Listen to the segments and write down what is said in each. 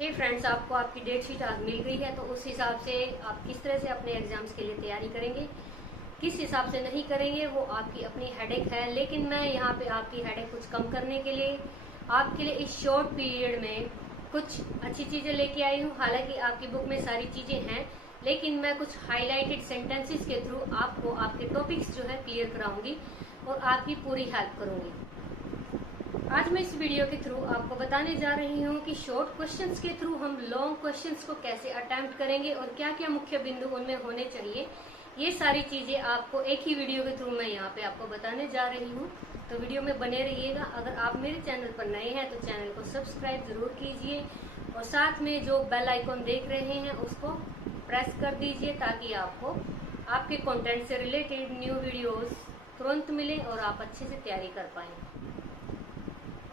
हे friends, आपको आपकी date sheet आज मिल गई है, तो उस हिसाब से आप किस तरह से अपने एग्जाम्स के लिए तैयारी करेंगे, किस हिसाब से नहीं करेंगे, वो आपकी अपनी हेडेक है। लेकिन मैं यहाँ पे आपकी हेडेक कुछ कम करने के लिए आपके लिए इस शॉर्ट पीरियड में कुछ अच्छी चीजें लेके आई हूँ। हालांकि आपकी बुक में सारी चीजें हैं, लेकिन मैं कुछ हाईलाइटेड सेंटेंसेस के थ्रू आपको आपके टॉपिक्स जो है क्लियर कराऊंगी और आपकी पूरी हेल्प करूंगी। आज मैं इस वीडियो के थ्रू आपको बताने जा रही हूँ कि शॉर्ट क्वेश्चंस के थ्रू हम लॉन्ग क्वेश्चंस को कैसे अटेम्प्ट करेंगे और क्या क्या मुख्य बिंदु उनमें होने चाहिए। ये सारी चीजें आपको एक ही वीडियो के थ्रू मैं यहाँ पे आपको बताने जा रही हूँ, तो वीडियो में बने रहिएगा। अगर आप मेरे चैनल पर नए हैं तो चैनल को सब्सक्राइब जरूर कीजिए और साथ में जो बेल आइकॉन देख रहे हैं उसको प्रेस कर दीजिए, ताकि आपको आपके कंटेंट से रिलेटेड न्यू वीडियोस तुरंत मिले और आप अच्छे से तैयारी कर पाए।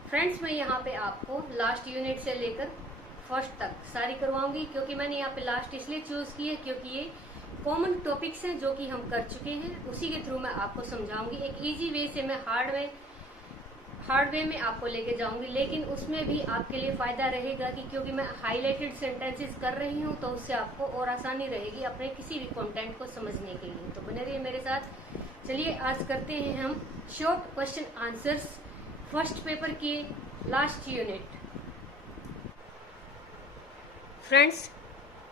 फ्रेंड्स, मैं यहाँ पे आपको लास्ट यूनिट से लेकर फर्स्ट तक सारी करवाऊंगी, क्योंकि मैंने यहाँ पे लास्ट इसलिए चूज की है क्योंकि ये कॉमन टॉपिक्स हैं जो कि हम कर चुके हैं। उसी के थ्रू मैं आपको समझाऊंगी। एक इजी वे से मैं हार्ड वे में आपको लेके जाऊंगी, लेकिन उसमें भी आपके लिए फायदा रहेगा कि क्योंकि मैं हाईलाइटेड सेंटेंसेस कर रही हूँ, तो उससे आपको और आसानी रहेगी अपने किसी भी कंटेंट को समझने के लिए। तो बने रहिए मेरे साथ। चलिए आज करते हैं हम short question answers first paper की last unit. Friends,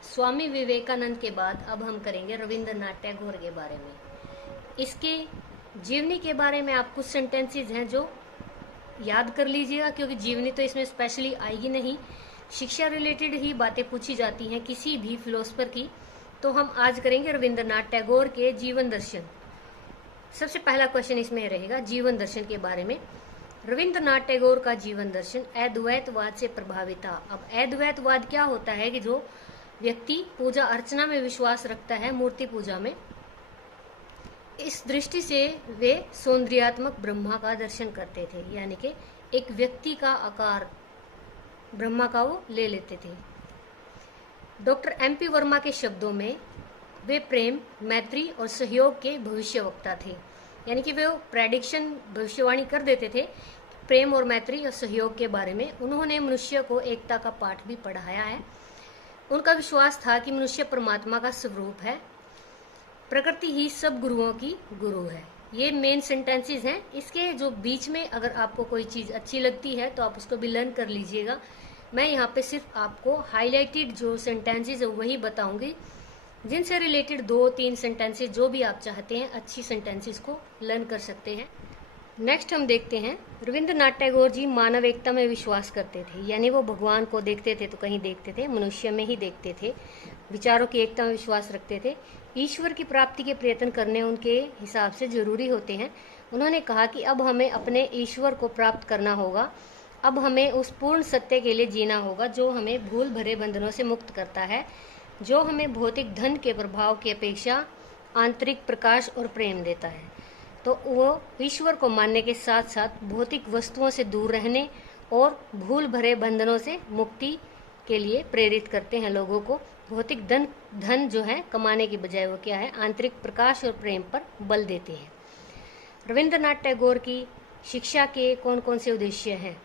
Swami Vivekananda के बाद अब हम करेंगे रविंद्रनाथ टैगोर के बारे में। इसके जीवनी के बारे में आप कुछ सेंटेंसेस हैं जो याद कर लीजिएगा, क्योंकि जीवनी तो इसमें स्पेशली आएगी नहीं, शिक्षा रिलेटेड ही बातें पूछी जाती हैं किसी भी फिलोसफर की। तो हम आज करेंगे रविंद्रनाथ टैगोर के जीवन दर्शन। सबसे पहला क्वेश्चन इसमें रहेगा जीवन दर्शन के बारे में। रविंद्रनाथ टैगोर का जीवन दर्शन अद्वैतवाद से प्रभावित था। अब अद्वैतवाद क्या होता है कि जो व्यक्ति पूजा अर्चना में विश्वास रखता है, मूर्ति पूजा में, इस दृष्टि से वे सौंदर्यात्मक ब्रह्मा का दर्शन करते थे, यानी कि एक व्यक्ति का आकार ब्रह्मा का वो ले लेते थे। डॉक्टर MP वर्मा के शब्दों में वे प्रेम, मैत्री और सहयोग के भविष्यवक्ता थे, यानी कि वे प्रेडिक्शन भविष्यवाणी कर देते थे प्रेम और मैत्री और सहयोग के बारे में। उन्होंने मनुष्य को एकता का पाठ भी पढ़ाया है। उनका विश्वास था कि मनुष्य परमात्मा का स्वरूप है, प्रकृति ही सब गुरुओं की गुरु है। ये मेन सेंटेंसेस हैं। इसके जो बीच में अगर आपको कोई चीज़ अच्छी लगती है तो आप उसको भी लर्न कर लीजिएगा। मैं यहाँ पे सिर्फ आपको हाईलाइटेड जो सेंटेंसेस है वही बताऊंगी, जिनसे रिलेटेड 2-3 सेंटेंसेस जो भी आप चाहते हैं अच्छी सेंटेंसेस को लर्न कर सकते हैं। नेक्स्ट हम देखते हैं, रविंद्रनाथ टैगोर जी मानव एकता में विश्वास करते थे, यानी वो भगवान को देखते थे तो कहीं देखते थे, मनुष्य में ही देखते थे। विचारों की एकता में विश्वास रखते थे। ईश्वर की प्राप्ति के प्रयत्न करने उनके हिसाब से जरूरी होते हैं। उन्होंने कहा कि अब हमें अपने ईश्वर को प्राप्त करना होगा, अब हमें उस पूर्ण सत्य के लिए जीना होगा जो हमें भूल भरे बंधनों से मुक्त करता है, जो हमें भौतिक धन के प्रभाव की अपेक्षा आंतरिक प्रकाश और प्रेम देता है। तो वो ईश्वर को मानने के साथ साथ भौतिक वस्तुओं से दूर रहने और भूल भरे बंधनों से मुक्ति के लिए प्रेरित करते हैं लोगों को। भौतिक धन जो है कमाने की बजाय वो क्या है, आंतरिक प्रकाश और प्रेम पर बल देते हैं। रविंद्रनाथ टैगोर की शिक्षा के कौन कौन से उद्देश्य हैं?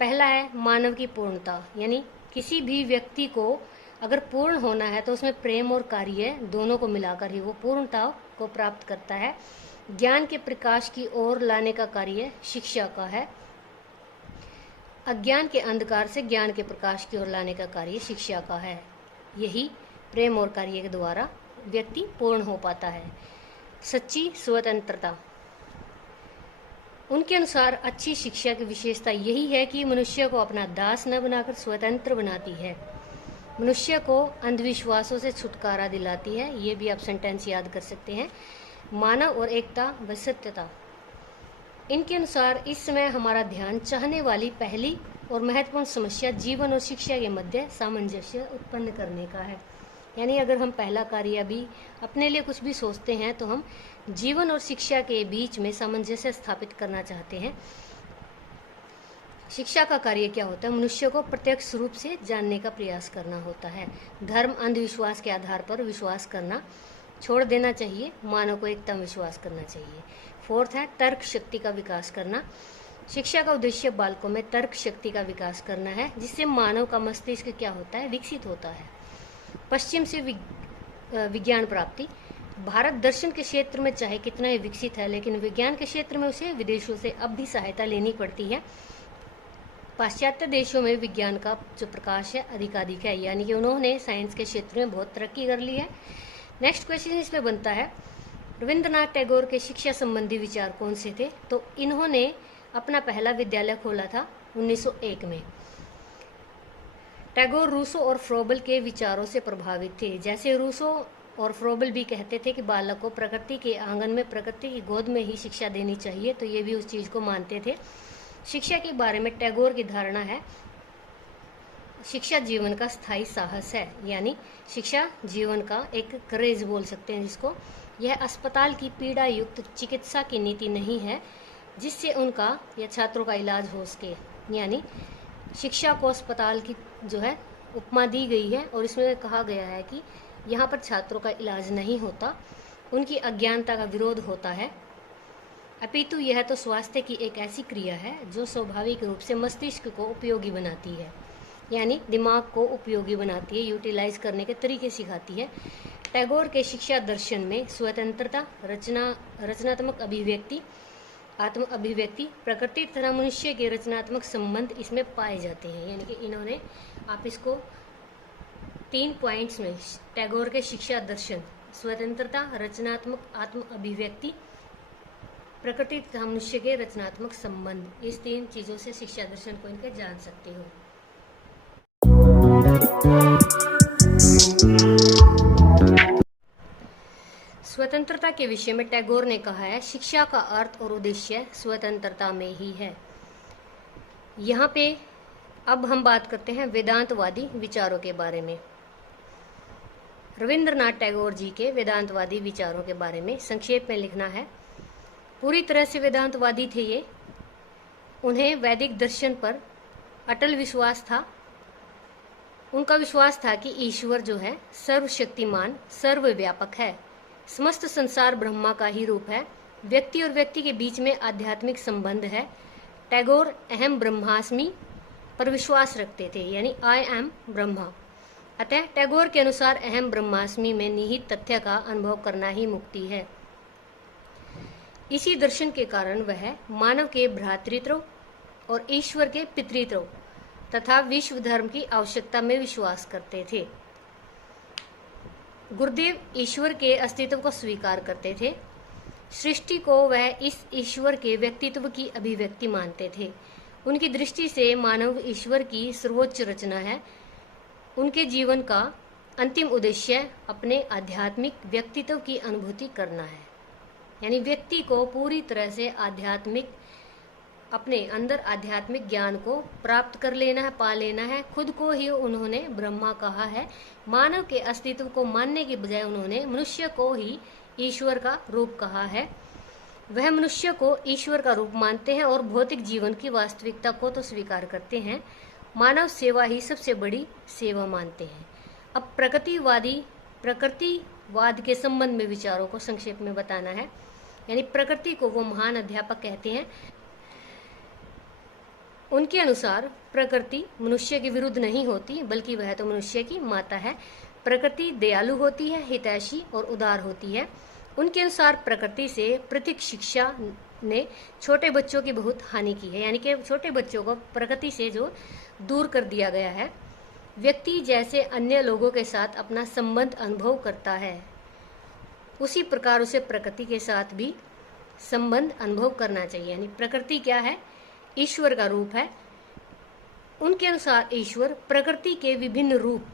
पहला है मानव की पूर्णता, यानी किसी भी व्यक्ति को अगर पूर्ण होना है तो उसमें प्रेम और कार्य दोनों को मिलाकर ही वो पूर्णता को प्राप्त करता है। ज्ञान के प्रकाश की ओर लाने का कार्य शिक्षा का है। अज्ञान के अंधकार से ज्ञान के प्रकाश की ओर लाने का कार्य शिक्षा का है। यही प्रेम और कार्य के द्वारा व्यक्ति पूर्ण हो पाता है। सच्ची स्वतंत्रता, उनके अनुसार अच्छी शिक्षा की विशेषता यही है कि मनुष्य को अपना दास न बनाकर स्वतंत्र बनाती है, मनुष्य को अंधविश्वासों से छुटकारा दिलाती है। ये भी आप सेंटेंस याद कर सकते हैं। मानव और एकता व सत्यता, इनके अनुसार इस समय हमारा ध्यान चाहने वाली पहली और महत्वपूर्ण समस्या जीवन और शिक्षा के मध्य सामंजस्य उत्पन्न करने का है। यानी अगर हम पहला कार्य अभी अपने लिए कुछ भी सोचते हैं तो हम जीवन और शिक्षा के बीच में सामंजस्य स्थापित करना चाहते हैं। शिक्षा का कार्य क्या होता है? मनुष्य को प्रत्यक्ष रूप से जानने का प्रयास करना होता है। धर्म अंधविश्वास के आधार पर विश्वास करना छोड़ देना चाहिए, मानव को एकता में विश्वास करना चाहिए। फोर्थ है तर्क शक्ति का विकास करना, शिक्षा का उद्देश्य बालकों में तर्क शक्ति का विकास करना है, जिससे मानव का मस्तिष्क क्या होता है, विकसित होता है। पश्चिम से विज्ञान प्राप्ति। भारत दर्शन के क्षेत्र में चाहे कितना ही विकसित है, लेकिन विज्ञान के क्षेत्र में उसे विदेशों से अब भी सहायता लेनी पड़ती है। पाश्चात्य देशों में विज्ञान का जो प्रकाश है अधिकाधिक है, यानी कि उन्होंने साइंस के क्षेत्र में बहुत तरक्की कर ली है। नेक्स्ट क्वेश्चन इसमें बनता है, रविंद्रनाथ टैगोर के शिक्षा संबंधी विचार कौन से थे? तो इन्होंने अपना पहला विद्यालय खोला था 1901 में। टैगोर रूसो और फ्रोबल के विचारों से प्रभावित थे। जैसे रूसो और फ्रोबल भी कहते थे कि बालक को प्रकृति के आंगन में, प्रकृति की गोद में ही शिक्षा देनी चाहिए, तो ये भी उस चीज़ को मानते थे। शिक्षा के बारे में टैगोर की धारणा है, शिक्षा जीवन का स्थायी साहस है, यानी शिक्षा जीवन का एक करेज बोल सकते हैं जिसको। यह अस्पताल की पीड़ा युक्त चिकित्सा की नीति नहीं है जिससे उनका या छात्रों का इलाज हो सके, यानी शिक्षा को अस्पताल की जो है उपमा दी गई है और इसमें कहा गया है कि यहाँ पर छात्रों का इलाज नहीं होता, उनकी अज्ञानता का विरोध होता है, अपितु यह तो स्वास्थ्य की एक ऐसी क्रिया है जो स्वाभाविक रूप से मस्तिष्क को उपयोगी बनाती है, यानी दिमाग को उपयोगी बनाती है, यूटिलाइज करने के तरीके सिखाती है। टैगोर के शिक्षा दर्शन में स्वतंत्रता, रचनात्मक अभिव्यक्ति, आत्म अभिव्यक्ति, प्रकृति तथा मनुष्य के रचनात्मक संबंध इसमें पाए जाते हैं। यानी कि इन्होंने, आप इसको 3 पॉइंट्स में टैगोर के शिक्षा दर्शन, स्वतंत्रता, रचनात्मक आत्म अभिव्यक्ति, प्रकृति तथा मनुष्य के रचनात्मक संबंध, इस 3 चीजों से शिक्षा दर्शन को इनके जान सकते हो। स्वतंत्रता के विषय में टैगोर ने कहा है, शिक्षा का अर्थ और उद्देश्य स्वतंत्रता में ही है। यहाँ पे अब हम बात करते हैं वेदांतवादी विचारों के बारे में। रविंद्रनाथ टैगोर जी के वेदांतवादी विचारों के बारे में संक्षेप में लिखना है। पूरी तरह से वेदांतवादी थे ये। उन्हें वैदिक दर्शन पर अटल विश्वास था। उनका विश्वास था कि ईश्वर जो है सर्वशक्तिमान, सर्वव्यापक है, समस्त संसार ब्रह्मा का ही रूप है, व्यक्ति और व्यक्ति के बीच में आध्यात्मिक संबंध है। टैगोर अहम ब्रह्मास्मि पर विश्वास रखते थे, यानी आई एम ब्रह्मा। अतः टैगोर के अनुसार अहम ब्रह्मास्मि में निहित तथ्य का अनुभव करना ही मुक्ति है। इसी दर्शन के कारण वह मानव के भ्रातृत्व और ईश्वर के पितृत्व तथा विश्व धर्म की आवश्यकता में विश्वास करते थे। गुरुदेव ईश्वर के अस्तित्व को स्वीकार करते थे। सृष्टि को वह इस ईश्वर के व्यक्तित्व की अभिव्यक्ति मानते थे। उनकी दृष्टि से मानव ईश्वर की सर्वोच्च रचना है। उनके जीवन का अंतिम उद्देश्य अपने आध्यात्मिक व्यक्तित्व की अनुभूति करना है, यानी व्यक्ति को पूरी तरह से आध्यात्मिक, अपने अंदर आध्यात्मिक ज्ञान को प्राप्त कर लेना है, पा लेना है। खुद को ही उन्होंने ब्रह्मा कहा है। मानव के अस्तित्व को मानने के बजाय उन्होंने मनुष्य को ही ईश्वर का रूप कहा है। वह मनुष्य को ईश्वर का रूप मानते हैं और भौतिक जीवन की वास्तविकता को तो स्वीकार करते हैं। मानव सेवा ही सबसे बड़ी सेवा मानते हैं। अब प्रकृतिवाद के संबंध में विचारों को संक्षेप में बताना है। यानी प्रकृति को वो महान अध्यापक कहते हैं। उनके अनुसार प्रकृति मनुष्य के विरुद्ध नहीं होती, बल्कि वह तो मनुष्य की माता है। प्रकृति दयालु होती है, हितैषी और उदार होती है। उनके अनुसार प्रकृति से पृथक शिक्षा ने छोटे बच्चों की बहुत हानि की है, यानी कि छोटे बच्चों को प्रकृति से जो दूर कर दिया गया है। व्यक्ति जैसे अन्य लोगों के साथ अपना संबंध अनुभव करता है, उसी प्रकार उसे प्रकृति के साथ भी संबंध अनुभव करना चाहिए। यानी प्रकृति क्या है? ईश्वर का रूप है। उनके अनुसार ईश्वर प्रकृति के विभिन्न रूप,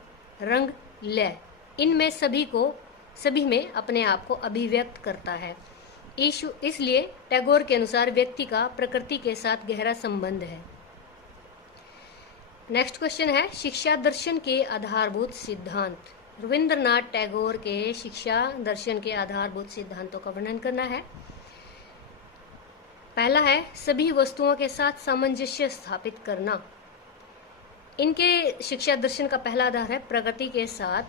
रंग, लय, इनमें सभी में अपने आप को अभिव्यक्त करता है। इसलिए टैगोर के अनुसार व्यक्ति का प्रकृति के साथ गहरा संबंध है। नेक्स्ट क्वेश्चन है, शिक्षा दर्शन के आधारभूत सिद्धांत। रविंद्रनाथ टैगोर के शिक्षा दर्शन के आधारभूत सिद्धांतों का वर्णन करना है। पहला है सभी वस्तुओं के साथ सामंजस्य स्थापित करना। इनके शिक्षा दर्शन का पहला आधार है प्रकृति के साथ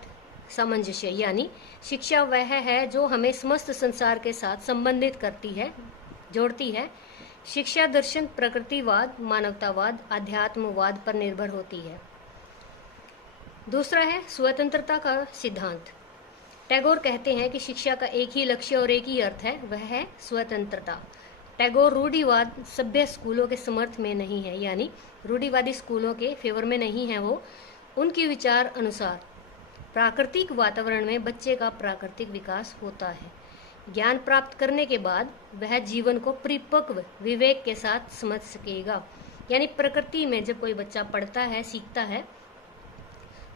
सामंजस्य, यानी शिक्षा वह है जो हमें समस्त संसार के साथ संबंधित करती है, जोड़ती है। शिक्षा दर्शन प्रकृतिवाद, मानवतावाद, आध्यात्मवाद पर निर्भर होती है। दूसरा है स्वतंत्रता का सिद्धांत। टैगोर कहते हैं कि शिक्षा का एक ही लक्ष्य और एक ही अर्थ है, वह है स्वतंत्रता। टैगोर रूढ़िवाद सभ्य स्कूलों के समर्थ में नहीं है, यानी रूढ़िवादी स्कूलों के फेवर में नहीं है वो। उनके विचार अनुसार प्राकृतिक वातावरण में बच्चे का प्राकृतिक विकास होता है। ज्ञान प्राप्त करने के बाद वह जीवन को परिपक्व विवेक के साथ समझ सकेगा। यानी प्रकृति में जब कोई बच्चा पढ़ता है, सीखता है,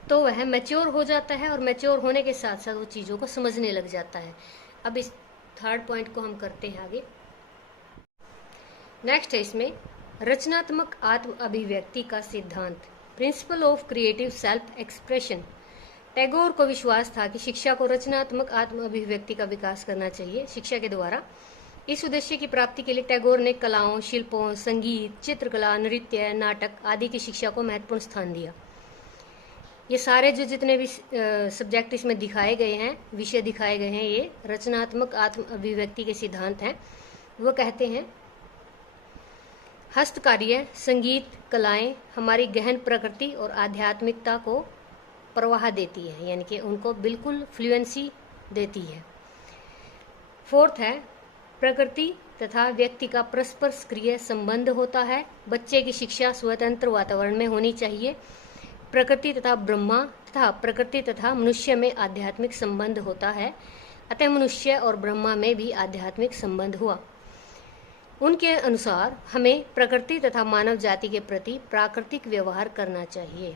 तो वह मैच्योर हो जाता है और मैच्योर होने के साथ साथ वो चीज़ों को समझने लग जाता है। अब इस थर्ड पॉइंट को हम करते हैं आगे। नेक्स्ट है इसमें रचनात्मक आत्म अभिव्यक्ति का सिद्धांत, principle of creative self expression. Tagore को विश्वास था कि शिक्षा को रचनात्मक आत्म अभिव्यक्ति का विकास करना चाहिए शिक्षा के द्वारा। इस उद्देश्य की प्राप्ति के लिए टैगोर ने कलाओं, शिल्पों, संगीत, चित्रकला, नृत्य, नाटक आदि की शिक्षा को महत्वपूर्ण स्थान दिया। ये सारे जो जितने भी सब्जेक्ट इसमें दिखाए गए हैं, विषय दिखाए गए हैं, ये रचनात्मक आत्म अभिव्यक्ति के सिद्धांत हैं। वो कहते हैं हस्तकार्य, संगीत, कलाएं हमारी गहन प्रकृति और आध्यात्मिकता को प्रवाह देती है, यानी कि उनको बिल्कुल फ्लुएंसी देती है। फोर्थ है प्रकृति तथा व्यक्ति का परस्पर सक्रिय संबंध होता है। बच्चे की शिक्षा स्वतंत्र वातावरण में होनी चाहिए। प्रकृति तथा ब्रह्मा तथा प्रकृति तथा मनुष्य में आध्यात्मिक संबंध होता है, अतः मनुष्य और ब्रह्मा में भी आध्यात्मिक संबंध हुआ। उनके अनुसार हमें प्रकृति तथा मानव जाति के प्रति प्राकृतिक व्यवहार करना चाहिए।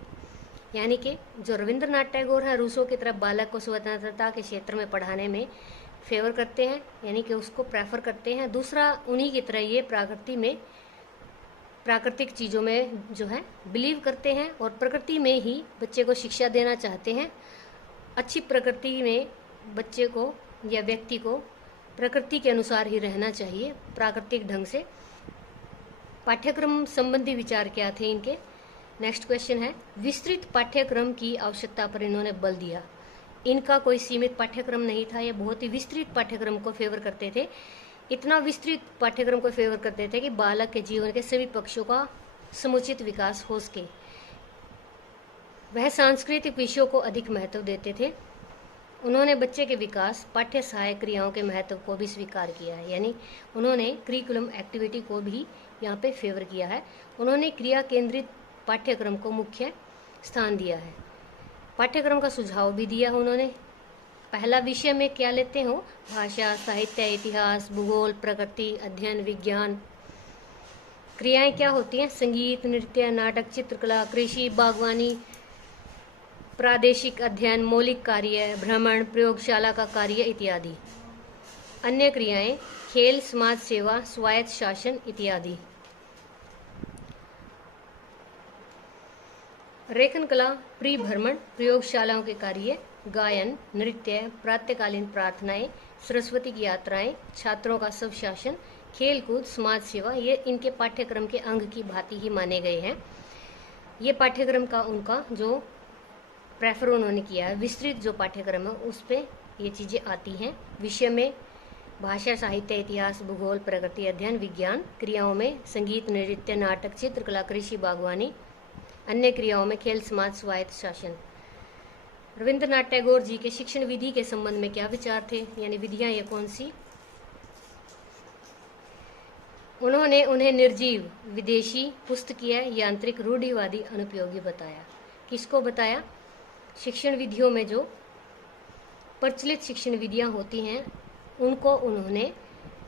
यानी कि जो रविंद्रनाथ टैगोर हैं, रूसों की तरफ बालक को स्वतंत्रता के क्षेत्र में पढ़ाने में फेवर करते हैं, यानी कि उसको प्रेफर करते हैं। दूसरा, उन्हीं की तरह ये प्रकृति में, प्राकृतिक चीज़ों में जो है बिलीव करते हैं और प्रकृति में ही बच्चे को शिक्षा देना चाहते हैं। अच्छी प्रकृति में बच्चे को या व्यक्ति को प्रकृति के अनुसार ही रहना चाहिए, प्राकृतिक ढंग से। पाठ्यक्रम संबंधी विचार क्या थे इनके? नेक्स्ट क्वेश्चन है विस्तृत पाठ्यक्रम की आवश्यकता पर इन्होंने बल दिया। इनका कोई सीमित पाठ्यक्रम नहीं था, ये बहुत ही विस्तृत पाठ्यक्रम को फेवर करते थे। इतना विस्तृत पाठ्यक्रम को फेवर करते थे कि बालक के जीवन के सभी पक्षों का समुचित विकास हो सके। वह सांस्कृतिक विषयों को अधिक महत्व देते थे। उन्होंने बच्चे के विकास, पाठ्य सहायक क्रियाओं के महत्व को भी स्वीकार किया है, यानी उन्होंने करिकुलम एक्टिविटी को भी यहाँ पे फेवर किया है। उन्होंने क्रिया केंद्रित पाठ्यक्रम को मुख्य स्थान दिया है। पाठ्यक्रम का सुझाव भी दिया उन्होंने। पहला विषय में क्या लेते हो? भाषा, साहित्य, इतिहास, भूगोल, प्रकृति, अध्ययन, विज्ञान। क्रियाएं क्या होती हैं? संगीत, नृत्य, नाटक, चित्रकला, कृषि, बागवानी, प्रादेशिक अध्ययन, मौलिक कार्य, भ्रमण, प्रयोगशाला का कार्य इत्यादि। अन्य क्रियाएं खेल, समाज सेवा, स्वायत्त शासन इत्यादि। रेखन कला, परिभ्रमण, प्रयोगशालाओं के कार्य, गायन, नृत्य, प्रातःकालीन प्रार्थनाएं, सरस्वती की यात्राएं, छात्रों का स्वशासन, खेल कूद, समाज सेवा, ये इनके पाठ्यक्रम के अंग की भांति ही माने गए हैं। ये पाठ्यक्रम का उनका जो प्रेफर उन्होंने किया है, विस्तृत जो पाठ्यक्रम है उस पर ये चीज़ें आती हैं। विषय में भाषा, साहित्य, इतिहास, भूगोल, प्रकृति, अध्ययन, विज्ञान। क्रियाओं में संगीत, नृत्य, नाटक, चित्रकला, कृषि, बागवानी। अन्य क्रियाओं में खेल, समाज, स्वायत्त शासन। रविंद्रनाथ टैगोर जी के शिक्षण विधि के संबंध में क्या विचार थे, यानी विधियां ये कौन सी? उन्होंने उन्हें निर्जीव, विदेशी, पुस्तकीय, यांत्रिक, रूढ़िवादी, अनुपयोगी बताया। किसको बताया? शिक्षण विधियों में जो प्रचलित शिक्षण विधियां होती हैं उनको उन्होंने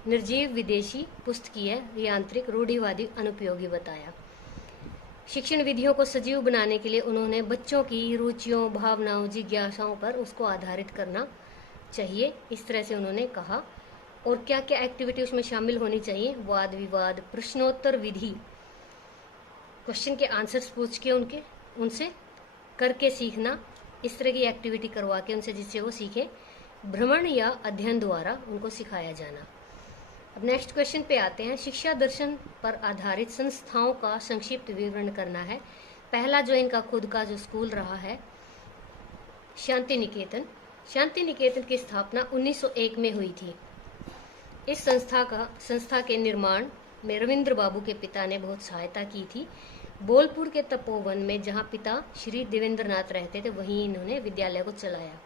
निर्जीव, विदेशी, पुस्तकीय, यांत्रिक, रूढ़िवादी, अनुपयोगी बताया। शिक्षण विधियों को सजीव बनाने के लिए उन्होंने बच्चों की रुचियों, भावनाओं, जिज्ञासाओं पर उसको आधारित करना चाहिए, इस तरह से उन्होंने कहा। और क्या क्या एक्टिविटी उसमें शामिल होनी चाहिए? वाद विवाद, प्रश्नोत्तर विधि, क्वेश्चन के आंसर्स पूछ के उनसे करके सीखना, इस तरह की एक्टिविटी करवा के उनसे, जिससे वो सीखे। भ्रमण या अध्ययन द्वारा उनको सिखाया जाना। अब नेक्स्ट क्वेश्चन पे आते हैं। शिक्षा दर्शन पर आधारित संस्थाओं का संक्षिप्त विवरण करना है। पहला जो इनका खुद का जो स्कूल रहा है, शांति निकेतन। शांति निकेतन की स्थापना 1901 में हुई थी। इस संस्था के निर्माण में रविंद्र बाबू के पिता ने बहुत सहायता की थी। बोलपुर के तपोवन में जहां पिता श्री देवेंद्रनाथ रहते थे, वहीं इन्होंने विद्यालय को चलाया।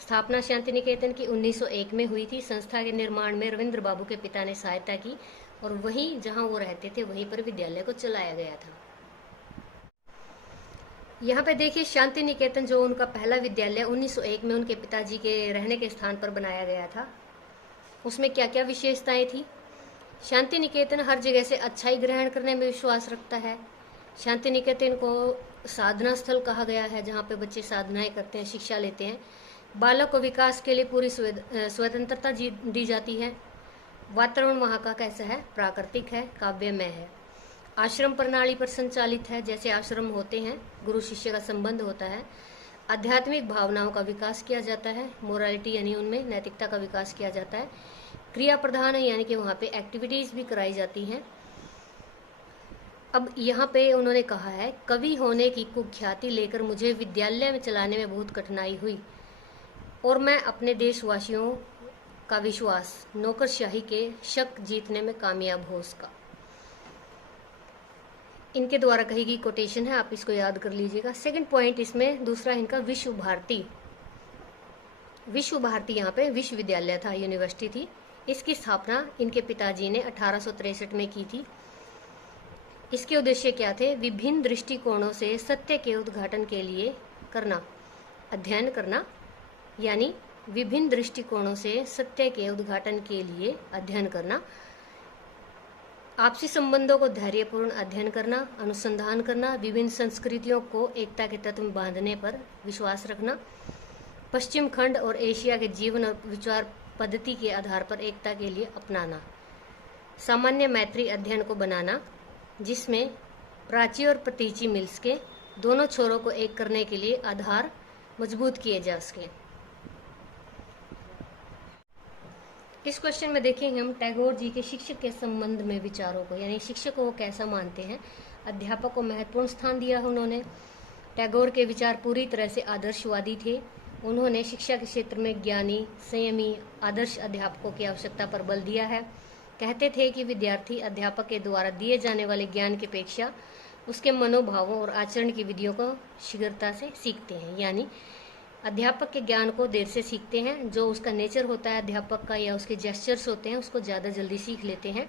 स्थापना शांति निकेतन की 1901 में हुई थी। संस्था के निर्माण में रविंद्र बाबू के पिता ने सहायता की और वहीं जहां वो रहते थे वहीं पर विद्यालय को चलाया गया था। यहाँ पे देखिए, शांति निकेतन जो उनका पहला विद्यालय 1901 में उनके पिताजी के रहने के स्थान पर बनाया गया था, उसमें क्या क्या विशेषताएं थी। शांति निकेतन हर जगह से अच्छाई ग्रहण करने में विश्वास रखता है। शांति निकेतन को साधना स्थल कहा गया है, जहाँ पे बच्चे साधनाएं करते हैं, शिक्षा लेते हैं। बालक को विकास के लिए पूरी स्वतंत्रता दी जाती है। वातावरण वहाँ का कैसा है? प्राकृतिक है, काव्यमय है। आश्रम प्रणाली पर संचालित है, जैसे आश्रम होते हैं, गुरु शिष्य का संबंध होता है। आध्यात्मिक भावनाओं का विकास किया जाता है, मोरालिटी यानी उनमें नैतिकता का विकास किया जाता है। क्रिया प्रधान है, यानी कि वहाँ पे एक्टिविटीज भी कराई जाती हैं। अब यहाँ पे उन्होंने कहा है, कवि होने की कुख्याति लेकर मुझे विद्यालय में चलाने में बहुत कठिनाई हुई और मैं अपने देशवासियों का विश्वास नौकरशाही के शक जीतने में कामयाब हो सका। इनके द्वारा कही गई कोटेशन है, आप इसको याद कर लीजिएगा। सेकंड पॉइंट इसमें दूसरा इनका विश्व भारती। विश्व भारती यहाँ पे विश्वविद्यालय था, यूनिवर्सिटी थी। इसकी स्थापना इनके पिताजी ने 1863 में की थी। इसके उद्देश्य क्या थे? विभिन्न दृष्टिकोणों से सत्य के उद्घाटन के लिए करना, अध्ययन करना, यानी विभिन्न दृष्टिकोणों से सत्य के उद्घाटन के लिए अध्ययन करना, आपसी संबंधों को धैर्यपूर्ण अध्ययन करना, अनुसंधान करना, विभिन्न संस्कृतियों को एकता के तत्व में बांधने पर विश्वास रखना, पश्चिम खंड और एशिया के जीवन और विचार पद्धति के आधार पर एकता के लिए अपनाना, सामान्य मैत्री अध्ययन को बनाना, जिसमें प्राची और प्रतीची मिल्स के दोनों छोरों को एक करने के लिए आधार मजबूत किए जा सके। इस क्वेश्चन में देखेंगे हम टैगोर जी के शिक्षक के संबंध में विचारों को, यानी शिक्षक को वो कैसा मानते हैं। अध्यापक को महत्वपूर्ण स्थान दिया है उन्होंने। टैगोर के विचार पूरी तरह से आदर्शवादी थे। उन्होंने शिक्षा के क्षेत्र में ज्ञानी, संयमी, आदर्श अध्यापकों की आवश्यकता पर बल दिया है। कहते थे कि विद्यार्थी अध्यापक के द्वारा दिए जाने वाले ज्ञान की अपेक्षा उसके मनोभावों और आचरण की विधियों को शीघ्रता से सीखते हैं, यानी अध्यापक के ज्ञान को देर से सीखते हैं। जो उसका नेचर होता है अध्यापक का या उसके जेस्चर्स होते हैं, उसको ज़्यादा जल्दी सीख लेते हैं।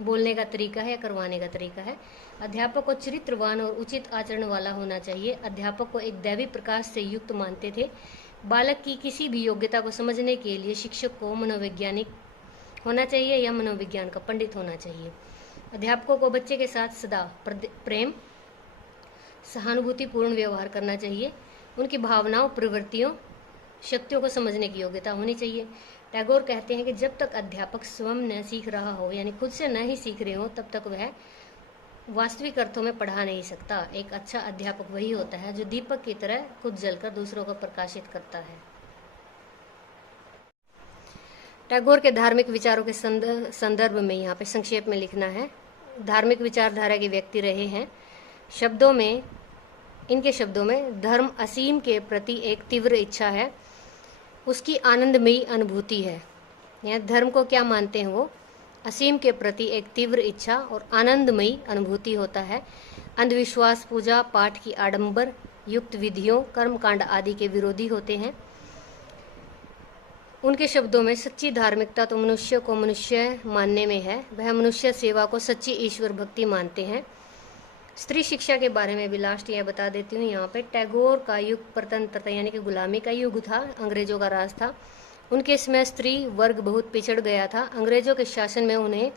बोलने का तरीका है या करवाने का तरीका है। अध्यापक को चरित्रवान और उचित आचरण वाला होना चाहिए। अध्यापक को एक दैवी प्रकाश से युक्त मानते थे। बालक की किसी भी योग्यता को समझने के लिए शिक्षक को मनोवैज्ञानिक होना चाहिए या मनोविज्ञान का पंडित होना चाहिए। अध्यापकों को बच्चे के साथ सदा प्रेम, सहानुभूतिपूर्ण व्यवहार करना चाहिए। उनकी भावनाओं, प्रवृत्तियों, शक्तियों को समझने की योग्यता होनी चाहिए। टैगोर कहते हैं कि जब तक अध्यापक स्वयं न सीख रहा हो, यानी खुद से न ही सीख रहे हो, तब तक वह वास्तविक अर्थों में पढ़ा नहीं सकता। एक अच्छा अध्यापक वही होता है जो दीपक की तरह खुद जलकर दूसरों को प्रकाशित करता है। टैगोर के धार्मिक विचारों के संदर्भ में यहाँ पे संक्षेप में लिखना है। धार्मिक विचारधारा के व्यक्ति रहे हैं। इनके शब्दों में धर्म असीम के प्रति एक तीव्र इच्छा है, उसकी आनंदमयी अनुभूति है। यह धर्म को क्या मानते हैं वो? असीम के प्रति एक तीव्र इच्छा और आनंदमयी अनुभूति होता है। अंधविश्वास, पूजा पाठ की आडंबर युक्त विधियों, कर्मकांड आदि के विरोधी होते हैं। उनके शब्दों में सच्ची धार्मिकता तो मनुष्य को मनुष्य मानने में है। वह मनुष्य सेवा को सच्ची ईश्वर भक्ति मानते हैं। स्त्री शिक्षा के बारे में भी लास्ट यह बता देती हूँ यहाँ पे। टैगोर का युग परतंत्रता यानी कि गुलामी का युग था, अंग्रेजों का राज था। उनके समय स्त्री वर्ग बहुत पिछड़ गया था। अंग्रेजों के शासन में उन्हें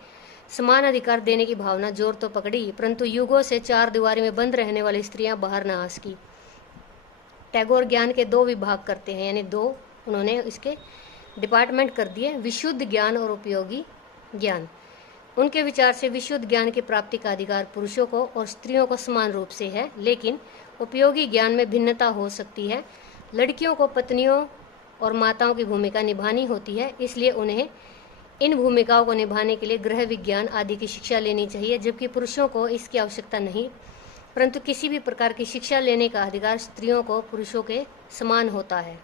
समान अधिकार देने की भावना जोर तो पकड़ी, परंतु युगों से चार दीवारी में बंद रहने वाली स्त्रियां बाहर न आ सकी। टैगोर ज्ञान के दो विभाग करते हैं, यानी दो उन्होंने इसके डिपार्टमेंट कर दिए, विशुद्ध ज्ञान और उपयोगी ज्ञान। उनके विचार से विशुद्ध ज्ञान की प्राप्ति का अधिकार पुरुषों को और स्त्रियों को समान रूप से है, लेकिन उपयोगी ज्ञान में भिन्नता हो सकती है। लड़कियों को पत्नियों और माताओं की भूमिका निभानी होती है, इसलिए उन्हें इन भूमिकाओं को निभाने के लिए गृह विज्ञान आदि की शिक्षा लेनी चाहिए, जबकि पुरुषों को इसकी आवश्यकता नहीं, परंतु किसी भी प्रकार की शिक्षा लेने का अधिकार स्त्रियों को पुरुषों के समान होता है।